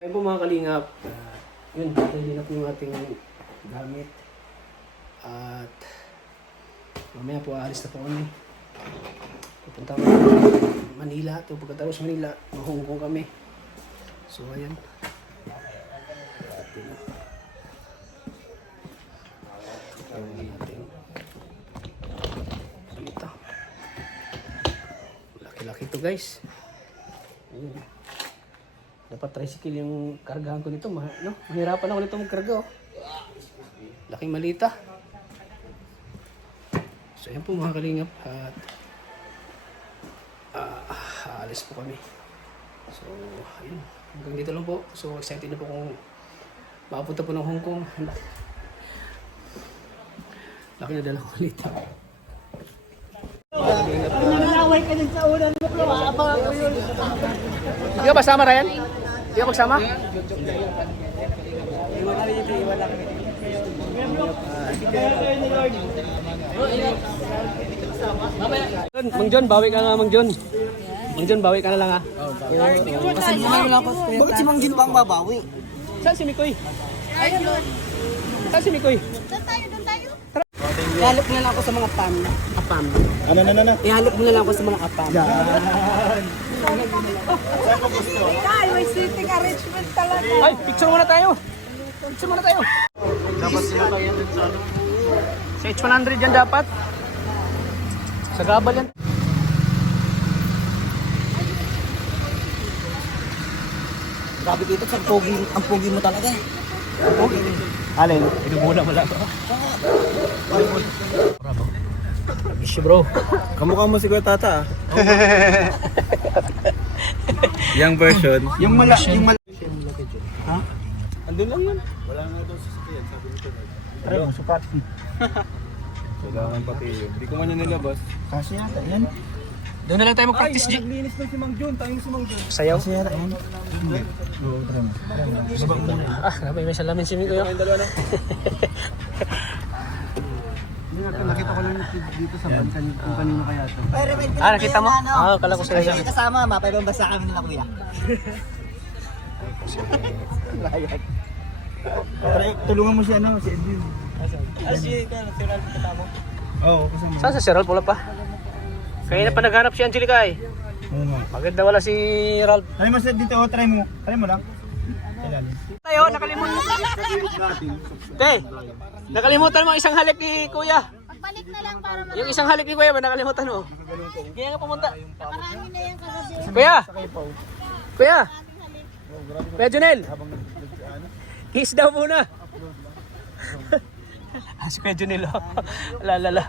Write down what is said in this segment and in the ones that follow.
Ayun po mga kalingap, yun, ready na po yung ating gamit. At mamaya po aalis na po kami. Pupunta kami ng Manila. Ito pagkatapos Manila, Hong Kong kami. So ayan. Ayan natin. Ito. Laki-laki to guys. Ayan. Dapat tricycle yung kargahan ko nito. No? Mahirapan ako nito magkarga. Oh. Laking malita. So yan po mga kalingap. At aalis po kami. So ayun. Hanggang dito lang po. So excited na po kung makapunta po ng Hong Kong. Laki na dala ko ulit. Nangalaway ka din sa ulan mo, bro. Abang ako yun. Hindi ka basama, Ryan? Hindi ka magsama? Mang John, bawi ka nga, Mang John. Mang John, bawi ka na lang ha. Kasi naman lang ako. Bakit si Mang Gin pa ang babawi? Saan si Mikoy? Ayun. Saan si Mikoy? Doon tayo. Ihalip mo na lang ako sa mga apam. Apam. Ano? Ihalip mo na lang ako sa mga apam. Ay, may sitting arrangement talaga. Ay, picture muna tayo. Picture muna tayo. Dapat sila tayo din sa ano? Sa H100 yan dapat. Sa gabal yan. Grabe dito, ang pogi mo talaga. Alin? Inumuna mo lang. Miss you, bro. Kamukha mo si Kuya Tata ah. Yung version. Yung mala. Ha? Andun lang yun. Wala nga daw sasakyan, sabi nito. Tara mo, sukat. Kailangan pati yun. Hindi ko man yan nilabas. Kasi yata, yan. Doon na lang tayo mag-practice, G. Naglinis na si Mang Jun. Tayo si Mang Jun. Sayaw. Kasi yata, yan. Hindi. Oo, tara mo. Ah, grabe, may salamin si Mikoy. Kayong dalawa na. Nakita ko lang dito sa bansan kung kanino kaya ito. Ah, nakita mo? Ah, kala ko sila siya. May kasama, mapaibang basta kami nila kuya. Tulungan mo si ano, si Edwin. Oo, kasama. Saan sa Ralph? Wala pa. Kaya na pa naghanap si Angelica eh. Oo nga. Maganda wala si Ralph. Try mo dito, try mo. Try mo lang. Kailangan. Tayo, nakalimutan. Te, nakalimutan mo ang isang halik ni Kuya. Pagbalik na lang para Yung isang halik ni Kuya ba nakalimutan mo? Kaya nga pumunta. marami na yan kagabi. Kuya! Kuya! Kuya Junel! Kiss daw muna. Si Kuya Junel. Alala.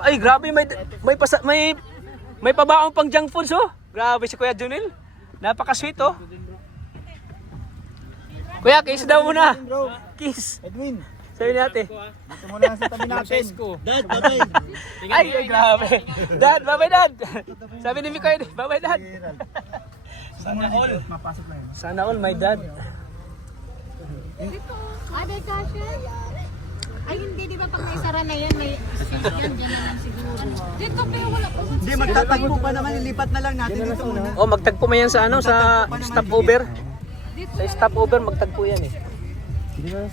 Ay, grabe may pabaong pang junk foods oh. Grabe si Kuya Junel. Napaka-sweet oh. Kuya, kiss daw muna. Kiss. Edwin, Sabi natin. dito mo lang sa tabi natin. Dad, babay. Ay, grabe. Dad, bye-bye dad. Sabi ni Mikoy, bye-bye dad. Sana all. Mapasok na yun. Sana all my dad. Aday kasha. Ay, hindi, di ba pag may sara na yan, may yan, dyan na lang siguro. Dito kaya wala pa. Hindi, magtatagpo pa naman, ilipat na lang natin dito muna. Oh, magtagpo mo yan sa ano, sa stopover. Sa stopover, magtagpo yan eh.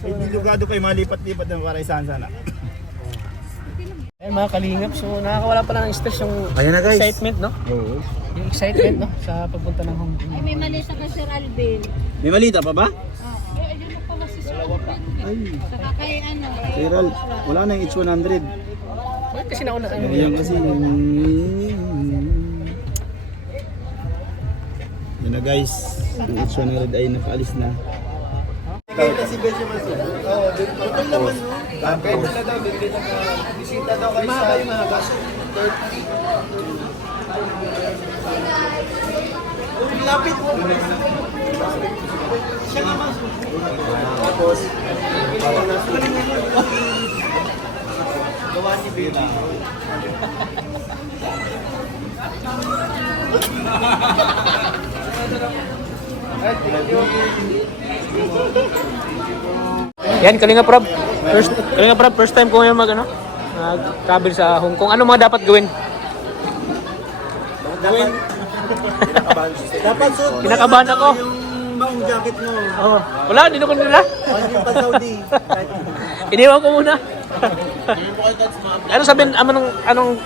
Hindi lugado kayo malipat-lipat na para isahan sana. Ayun mga kalingap, so nakakawala pala ng stress yung Ayan na, guys. excitement, no? Oo. Yung excitement, no? Sa pagpunta ng Hong Kong. Ay, may mali sa Sir Alvin. May malita pa ba? Ay, ayun na pala si Sir Alvin. Saka kay ano, kay Viral. Wala na yung H100. Bakit kasi nauna? Ayan kasi. Yun na guys. Yung H100 ay nakaalis na. Si Benjamin sila. Oo, dito naman no. Kahit na daw dito na bisita daw kayo sa mahaba. Lapit mo. Siya nga mas. Tapos gawa ni Baby. Yan, Kalinga Prab. First time ko ngayon nag-travel sa Hong Kong. Ano mga dapat gawin? Dapat Kinakabahan ako. Yung maong jacket mo. Oh, wala, hindi ko nila. Hindi pa Saudi. Iniwan ko muna. Ano sabihin, anong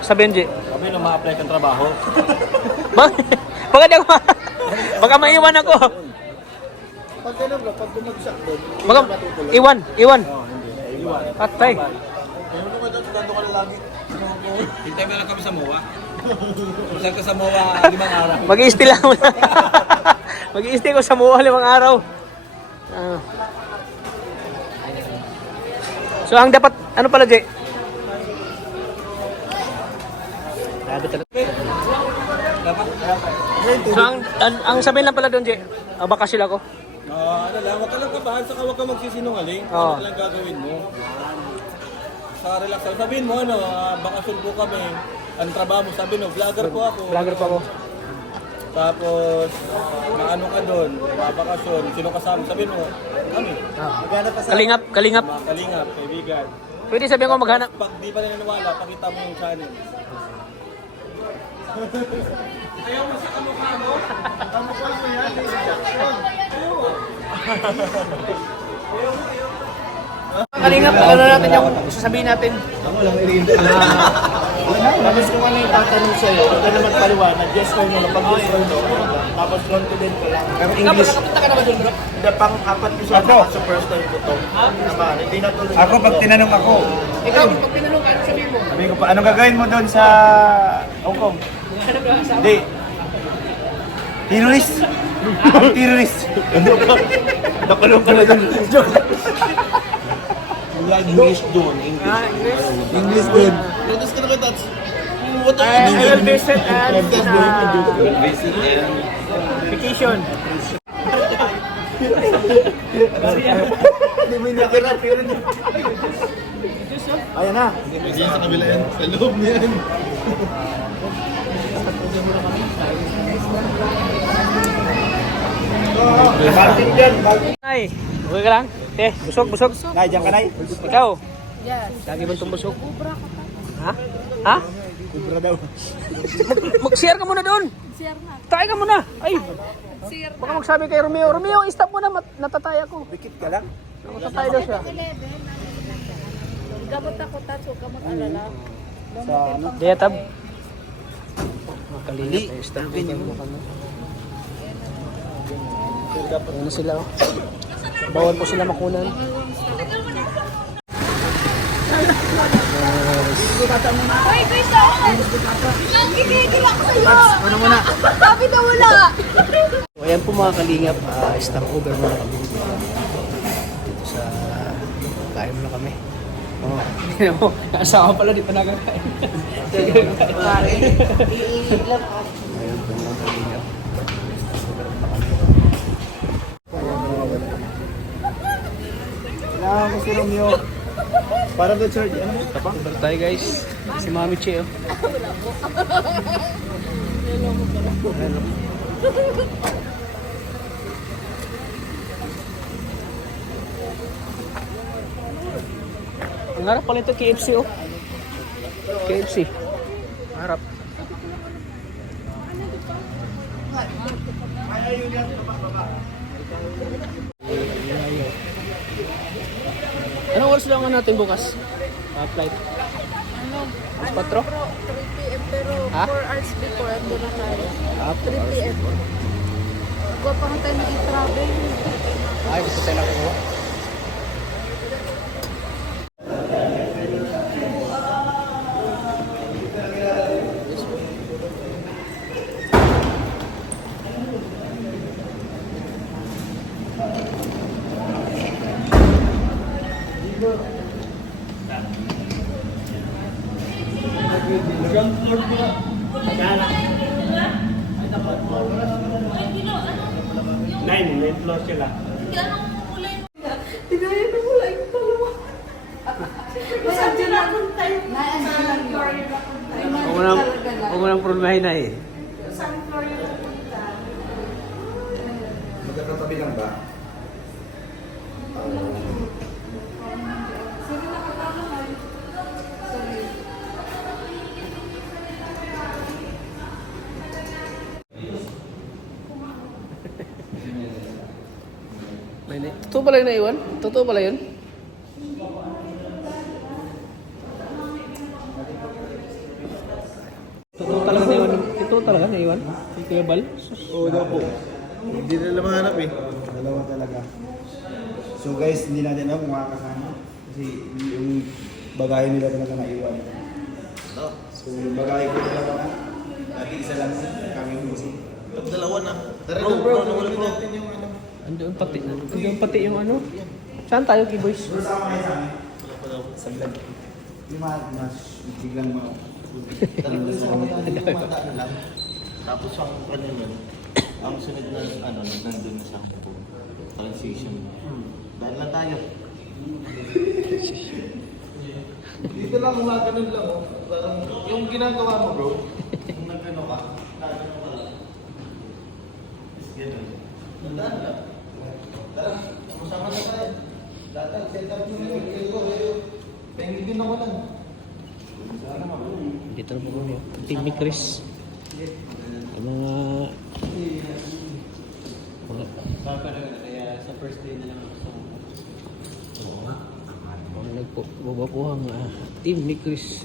sabihin, G? Kami na ma-apply kang trabaho. Baka di ako baka maiwan ako. Pag ano bro, pag bumagsak doon, Baka, iwan. Iwan. Patay. Ano ka doon, dando ka na lagi. Hintay mo lang kami sa MOA. Saan ka sa MOA 5 araw? Mag-i-stay lang muna. Mag-i-stay ko sa MOA 5 araw. Ah. So, ang dapat, ano pala, Jay? Grabe talaga. So, ang sabihin lang pala doon, Jay, baka sila ko. Ano lang, huwag ka lang kabahan, saka huwag ka magsisinungaling. Oo. Ano lang gagawin mo? Sa relax lang. Sabihin mo, bakasyon po kami. Ang trabaho mo, sabihin mo, vlogger po ako. Vlogger pa ako. Tapos, maano ka doon, babakasyon, sino kasama, sabihin mo, kami. Maghanap pa sa... Kalingap. Mga kalingap, kaibigan. Pwede sabihin ko maghanap. Pag di pa naniniwala, pakita mo yung channel. Ayaw mo sa kamukha mo? Kamukha mo yan, David Jackson. Kalingap, ano natin yung sasabihin natin. Ako lang irindo. Tapos kung ano yung tatanong sa'yo, huwag ka naman paliwanag. Yes or no, pag yes or no. Tapos confident ka lang. Pero English. Nakapunta ka naman doon, bro? Hindi, pang-apat ko siya sa first time ko to. Naman, hindi natuloy. Ako pag tinanong ako, Ikaw, pag pinanong ka, ano sabihin mo? sabi ko pa, anong gagawin mo doon sa Hong Kong? Hindi. Terrorist. Terrorist. Nakulong ka na doon. Wala English doon. English doon. Notice ka na kayo, Tats. What are you I will visit and vacation. Hindi mo inakarap. Ayan na. Diyan sa kabila yan. Sa loob niyan. Martin dyan. Nay, okay ka lang? Busog. Nay, diyan ka, Nay? Ikaw, Yes. lagi mo itong busog. Ha? Ha? Kubra daw. Mag-share ka muna doon. Share na. Tayo ka muna. Ay, Share baka magsabi kay Romeo. Romeo, stop mo na. Natatay ako. Dikit ka lang. Natatay daw siya. 11. Dapat ako taso ka mag-alala. Sa ano? Kaya tab. Makalingat. Stop din mo kami. Ayan na sila. Oh. Bawal po sila makunan. Uy, Krista! Gigigil ako sa'yo! Ano muna? Sabi na wala! So, ayan po mga kalingap. Stop over muna kami. Dito sa... Kain muna kami. Oh, tingnan mo. Asawa pala, di pa nakakain. Ayan po mga kalingap. Kailangan ko si Romeo. Para doon, sir. Ano? Tapang? Bar tayo guys. Si Mami Che oh. Ang harap pala ito KFC oh. KFC. Harap. Anong oras lang natin bukas? Flight. Ano? Alas 4? 3 p.m. pero Ha? 4 hours before ando na tayo. 3 4 p.m. Huwag pa nga tayo mag-travel. Ay, gusto tayo lang kuha. Nine floors sila. Huwag mo nang problemahin na eh. Magkakatabi lang ba? Totoo pala yung naiwan? Totoo pala yun? Totoo talaga naiwan? Si Kuya Bal? Oo daw po. Hindi nila mahanap eh. Dalawa talaga. So guys, hindi natin alam kung makakasama. Kasi yung bagahe nila talaga naiwan. So yung bagahe ko talaga na. Dati isa lang kami music. Dalawa na. Tara na bro, nawala natin yung ano. Andoon pati yung ano? Saan tayo, Kiboys? Sama kayo sa amin. Sa vlog. Yung mas biglang mga... Talagang sa kanila yung mataan lang. Tapos ang kanya nun, ang sunod na ano, nandun na sa transition. Dahil lang tayo. Dito lang, mga ganun lang. Oh. Parang yung ginagawa mo bro, kung nagano ka, nagano ka lang. Is ganun. Nandaan lang. Tara, masama na tayo. Dati, set up nyo na. Pengi din ako lang. Dito na po kami. Team ni Chris. Ang mga... Sa first day na lang ako sa Ang nagbubukuhang team ni Chris.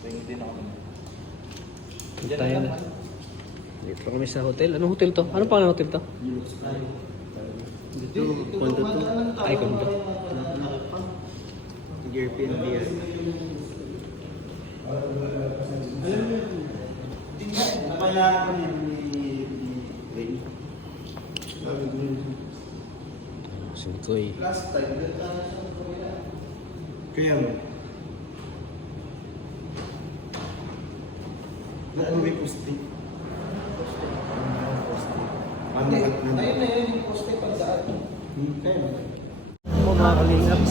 Pengi din ako. Tayo na. Dito kami sa hotel. Anong hotel to? Ano pangalan ng hotel to? Dito, kondo to. Ay, kondo. European beer. Napayaan ko ni Ray. Singkoy. Last time, Kaya mo. Ano may pusti? Ano ayun na yun, yung poste pag saan. Kaya mo. Ako mga kalingap.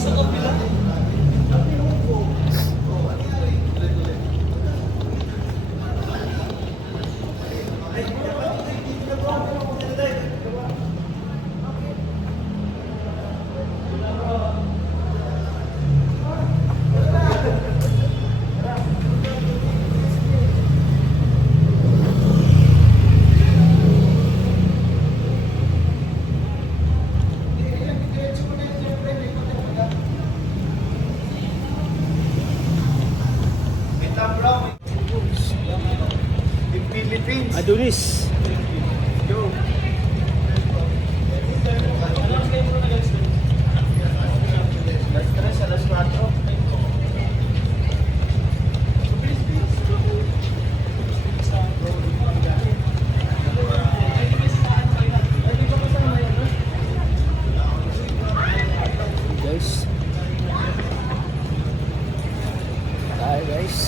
In Philippines. Adonis. Go. Alas 3, alas 4. Guys. Tayo guys.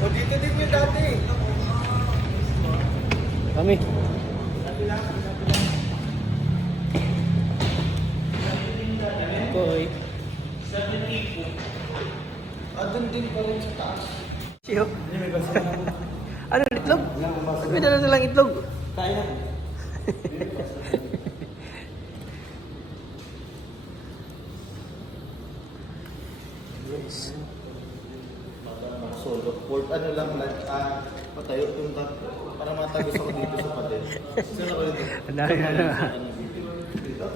O dito din yung dati. Kami. Koy. Doon din pa rin sa taas. Siyo. Ano, itlog? May dala nilang itlog. Kaya. Solo. Port ano lang, patayo itong para matagos ako dito sa pader. Sino ko dito? Ang dami na. Dito.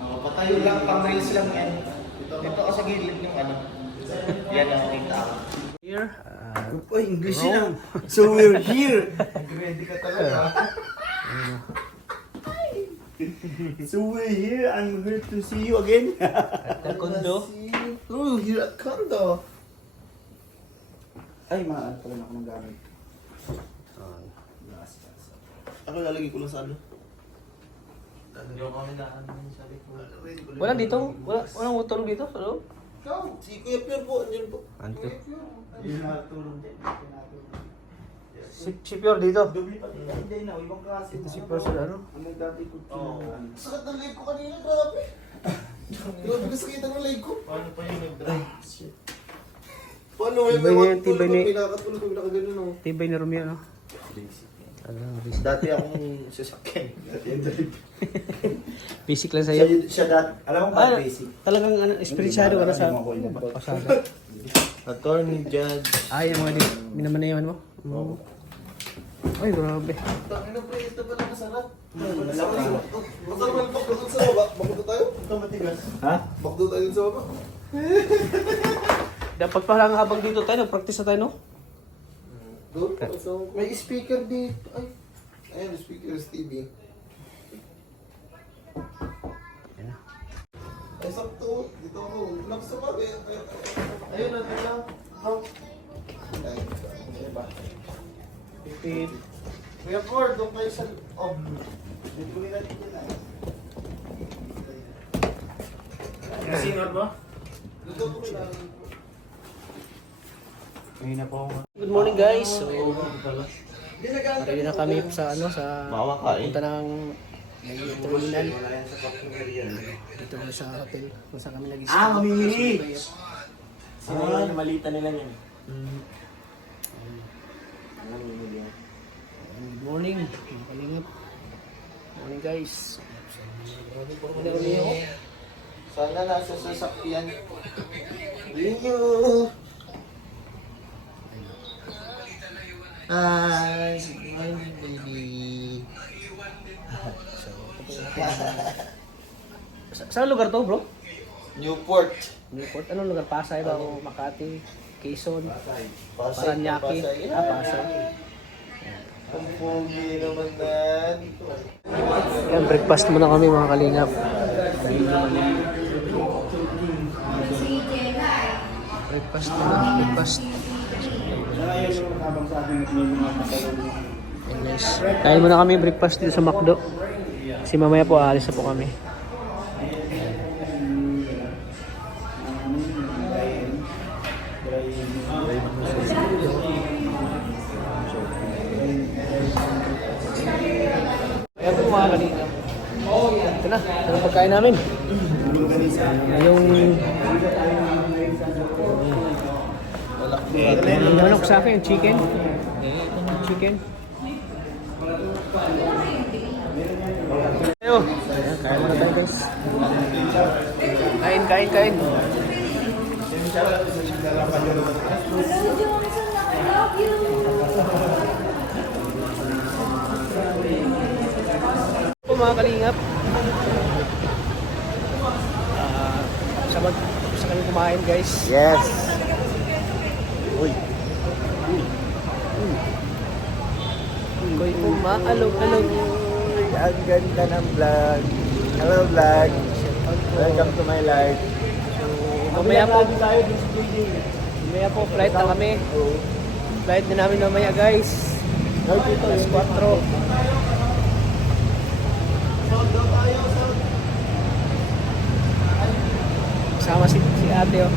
Patayo lang, pang rails lang yan. Dito ka sa gilid ng ano. Yan ang kita ako. Here. Uy, English na. So we're here. Ready ka talaga. So we're here. I'm here to see you again. At kondo. Oh, here at Condo. Ay, maaal pala na ako ng gamit. Ako lalagay ko lang sa ano. Wala dito? Walang tulog dito? Sa loob? Ikaw, si Kuya Pierre po, andyan po. Anto. Hindi na tulong din. Si Pure dito. Dubli pa din. Hindi na, ibang klase. Ito si Pure sa ano? Ang dati ko pinangaan. Sakit ng leg ko kanina, grabe. Grabe ko sakit ng leg ko. Paano pa yung nag-drive? Paano? Tibay niya, tibay ni- Pinakatulog ko, pinakaganon ako. Tibay ni Romeo, no? Talagang basic. Dati akong sasakyan. Dati yung drive. Basic lang sa'yo. Siya dati, alam mo ba basic? Talagang ano, espirisyado ka na sa pasada. Attorney, judge. Ay, yung mga minamanayaman mo? Ay, grabe. Tangin na pre, ito pala masarap. Masarap man bakdo sa baba. Bakdo tayo? Ito matigas. Ha? Bakdo tayo sa baba. Dapat pa lang habang dito tayo, practice na tayo, no? Doon pa sa... May speaker dito. Ay. Ayan, speaker sa TV. Ay, sakto. Dito ako. Nagsama. Ayun, natin lang. Ay, ba? Kuya Ford, doon kayo sa... Oh. Dito rin natin na. Senior ba? Dito ko lang. Good morning guys. So, ready na kami sa ano sa punta ng terminal. Dito na sa hotel kung saan kami nag-stay. Mamimili! Sino yung malita nila yan? Good morning. Mga kalingap. Morning guys. Ano ako? Sana nasa sasakyan. Leo! Hi! My baby! Saan lugar to, bro? Newport. Newport. Anong lugar? Pasay ba o Makati? Quezon? Pasay. Paranaque? Pasay. Ang pogi naman nan. Yan, breakfast muna kami mga kalingap. Breakfast muna, breakfast. Yes. Kain muna kami breakfast dito sa McDo. Kasi mamaya po aalis na po kami. Ayan po mga kalingap. Ito na, ito na pagkain namin. Yung manok sa akin, chicken. Chicken. Ayo. Ayan, kain muna tayo guys. Kain. Po mga kalingap. Sa kami kumain guys. Yes! Uy! Ko'y kumaalog-alog. Ang ganda ng vlog. Hello vlog. Welcome to my life. Mamaya po flight na kami. Flight na namin mamaya guys. Alas 4. Kasama si ate oh.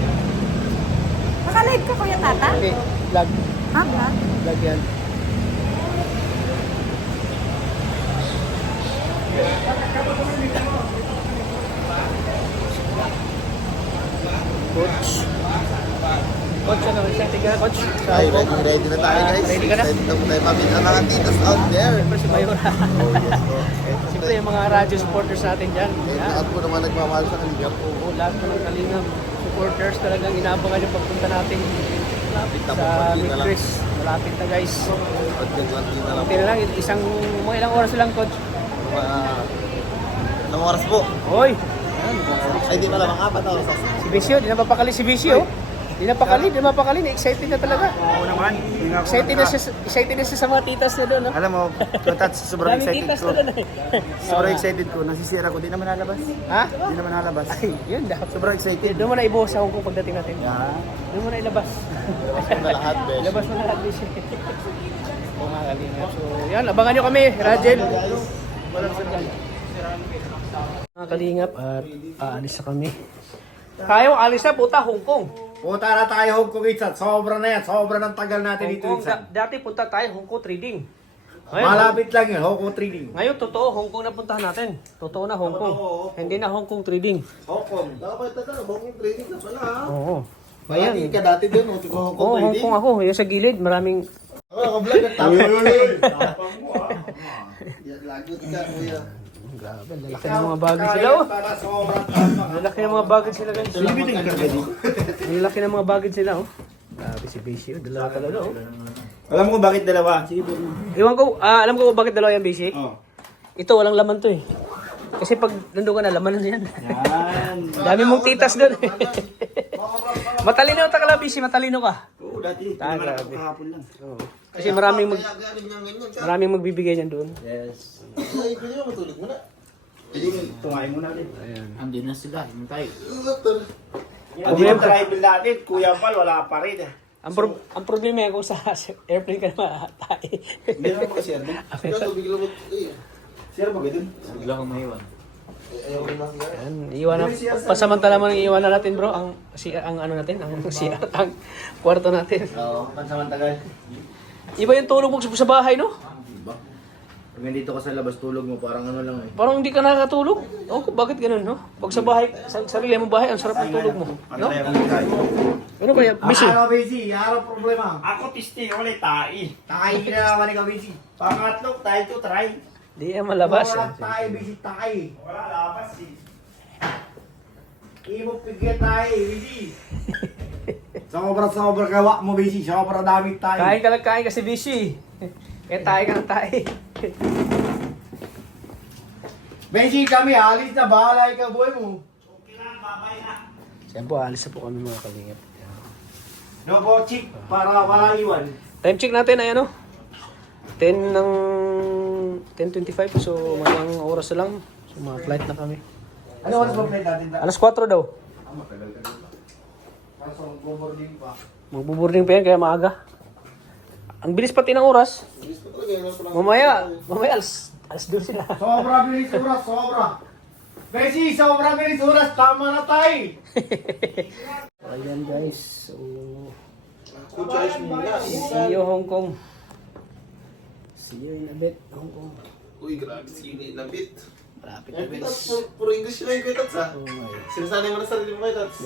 Nakalive ka, Kuya Tata? Hindi, vlog. Ha? Vlog? Vlog yan. Coach. Coach, ano? Excited ka, Coach? Ay, ready na tayo guys. Ready ka na? Ready na po tayo mabit ang mga titas out there. Siyempre si Mayora. Oh yes po. Siyempre yung mga radyo supporters natin dyan. Eh, Yan. lahat po naman nagmamahal sa kanila po. Oo, lahat po ng Kalingap supporters talagang inaabangan yung pagpunta natin Lapit na po, sa pati Big na lang. Chris. Malapit na guys. Pagkaganti na lang Kunti na lang, mga ilang oras lang, Coach. Ilang oras po? Hoy! Ay, di pala, mga 4 oras. Si Bisio, di na papakali si Bisio. Di na papakali, excited na talaga. Oo naman. Excited na siya sa mga titas na doon. No? Alam mo, Tots, sobrang Daming excited titas ko. na doon. Sobrang excited ko. Nasisira ko. Di naman halabas. Ha? Di naman halabas. Ay, yun dapat. Sobrang excited. Doon mo na ibuhos sa Hong Kong pagdating natin. Yeah. Doon mo na ilabas. Labas mo na lahat, besh. Ilabas mo na lahat, Bisio. Oo mga Kalingap. So, yan, abangan nyo kami, Rajel. Mga Kalingap, at aalis na kami. Tayo, alis na, puta, Hong Kong. Punta na tayo Hong Kong, Itsan. Sobra na yan. Sobra ng tagal natin Hong dito, Kong, Itsan. dati punta tayo, Hong Kong trading. Ngayon, Malapit lang yun, Hong Kong trading. ngayon, totoo, Hong Kong na puntahan natin. Totoo na, Hong Kong. Hindi na Hong Kong trading. Hong Kong. Dapat na bonging training na pala ha. Oo. Ayan. Ayan. Ka dati doon, Hong Kong Oo, Hong training. Kong ako. Yung sa gilid, maraming... Ako, naka-vlog at tapos. Tapang mo ah. Lagot ka, kuya. Grabe, lalaki ng mga bagay sila oh. Para sobrang tapang. Lalaki ng mga bagay sila guys. Binibitin ka dito. Lalaki ng mga bagay sila oh. Grabe si Bishi oh, dalawa talaga oh. Alam mo kung bakit dalawa? Sige po. Ewan ko, alam ko kung bakit dalawa yan Bishi. Oh. Ito walang laman to eh. Kasi pag nandun ka na, laman na yan. Yan. Dami mong titas doon. Matalino ka kala Bishi, matalino ka. Oo, dati. Grabe. Kahapon lang. Oo. Kasi maraming Kaya galing niya ganyan ka. maraming magbibigay niyan doon. Yes. Ay, pwede mo matulog mo na. Hindi, tumayo muna natin. Ayan. Andun na sila, hintay. Hindi yung driver natin, Kuya Pal, wala pa rin. Ang problema yan kung sa airplane ka na matatay. Meron ba kasi ano? Kaso bigla mo, Sir, ba ganun? Bigla kang maiwan. ayaw ko na siya. Ayan, iiwan na, pasamantala mo nang iiwan na natin bro, ang ano natin, ang CR, ang kwarto natin. Oo, pansamantagal. Iba yung tulog mo sa bahay no? Diba? Pag nandito ka sa labas, tulog mo, parang ano lang eh. Parang hindi ka nakakatulog. Oh, bakit ganun no? Pag sa bahay, sa sarili mong bahay, ang sarap ng tulog mo. No? Ano kaya? Busy? Ano busy? Ano problema? Ako tisti, ulit tayo. Tayo na naman ka busy. Pangatlo, tayo to try. Di yan malabas. Wala tayo, busy tayo. Wala labas eh. Imo pigyan tayo, busy. Sobra gawa mo, busy. Sobra dami tayo. Kain ka lang kain kasi busy. Kaya tayo ka lang tayo. Busy kami, alis na. Bahala ikaw, buhay mo. Okay lang, babay na. Siyempre po, alis na po kami mga kalingap. No go chick, para wala iwan. Time check natin ay ano? 10 ng 10:25 so malang oras na lang. So mga flight na kami. Ano oras ba play natin? Alas 4 daw. Matagal ka na. Para sa mag-boarding pa. Magbo-boarding pa yan kaya maaga. Ang bilis pati ng oras. Bilis pa talaga, yun lang Mamaya alas 2 sila. Sobra bilis oras, sobra. Messi, sobra bilis oras, tama na tayo. Ayan guys. So Good choice muna. see you Hong Kong. See you in a bit Hong Kong. Uy, grabe, sini na bit. Malapit na Ay, guys. puro English lang yung Kuya ha? Oh my. Sinasanay mo na sarili mo Kuya Tats.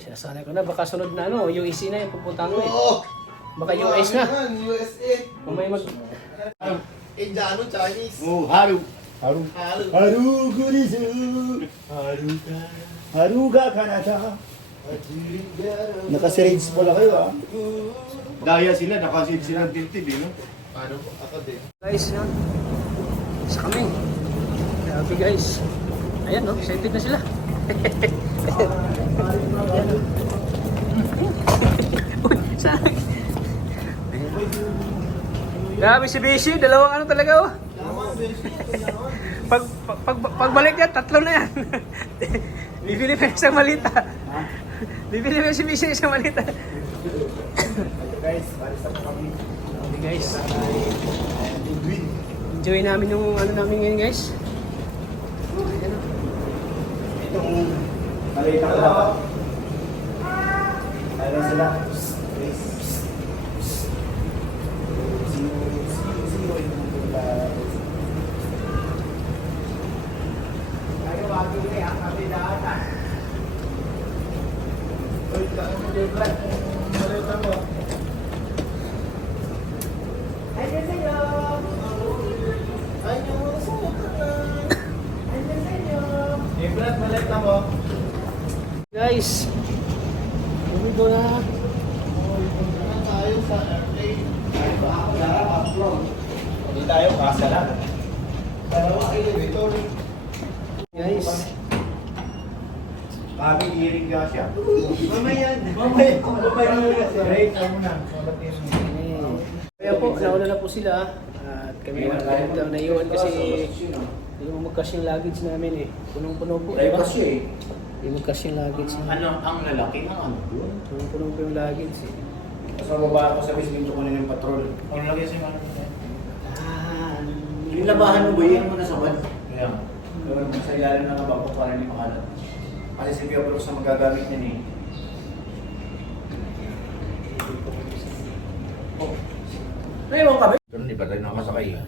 Sinasanay ko na baka sunod na ano, UEC na yung pupuntahan ko eh. Oo! Baka US na. USA. Mamaya mag Indiano, Chinese. Oh, haru. Halo. Haru gurisu. Haruga kanata. Naka-shades pala kayo ah. Daya sila, naka-shades sila ng tiltib eh, no? Ano? Ako din. guys yan. Isa kami. Grabe guys. Ayan no, excited na sila. Uy, saan? Grabe si Bishi, dalawang ano talaga oh. Pagbalik yan, tatlo na yan. Bibili pa isang malita. Bibili pa si Bishi isang malita. Guys, palis na po kami. Okay guys. Enjoy namin yung ano namin ngayon guys. Ayan, oh. Itong malita ko lang. Ayun sila. Guys, umigo na. Tayo sa airplane. Hindi tayo, kasa lang. Dalawa elevator. Guys, Kami hearing ka siya. Mamaya. Break na muna. kaya po, nauna na po sila. At kami naiwan kasi hindi mo magkas yung luggage namin eh. Punong-puno po. Tayo Diba? kasi eh. Hindi magkas yung luggage namin. Ano, ang lalaki ng ano doon? Punong-puno po yung luggage eh. Sa baba ako sa bising ko ng patrol. Ang laki si Mano. Nilabahan mo ba yun mo na sa bad? Kaya, Gawin mo sa ilalim ng kabako para hindi makalat. Kasi si Pio Brooks na magagamit niya eh. Oh. Naiwan kami? pero hindi pa tayo nakasakay.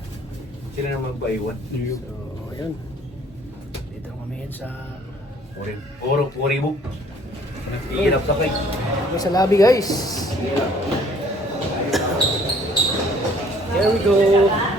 Sila na magpaiwan. So, ayun. Dito kami ngayon sa... Puri mo. Naghihirap sakay. Sa lobby guys. Here we go.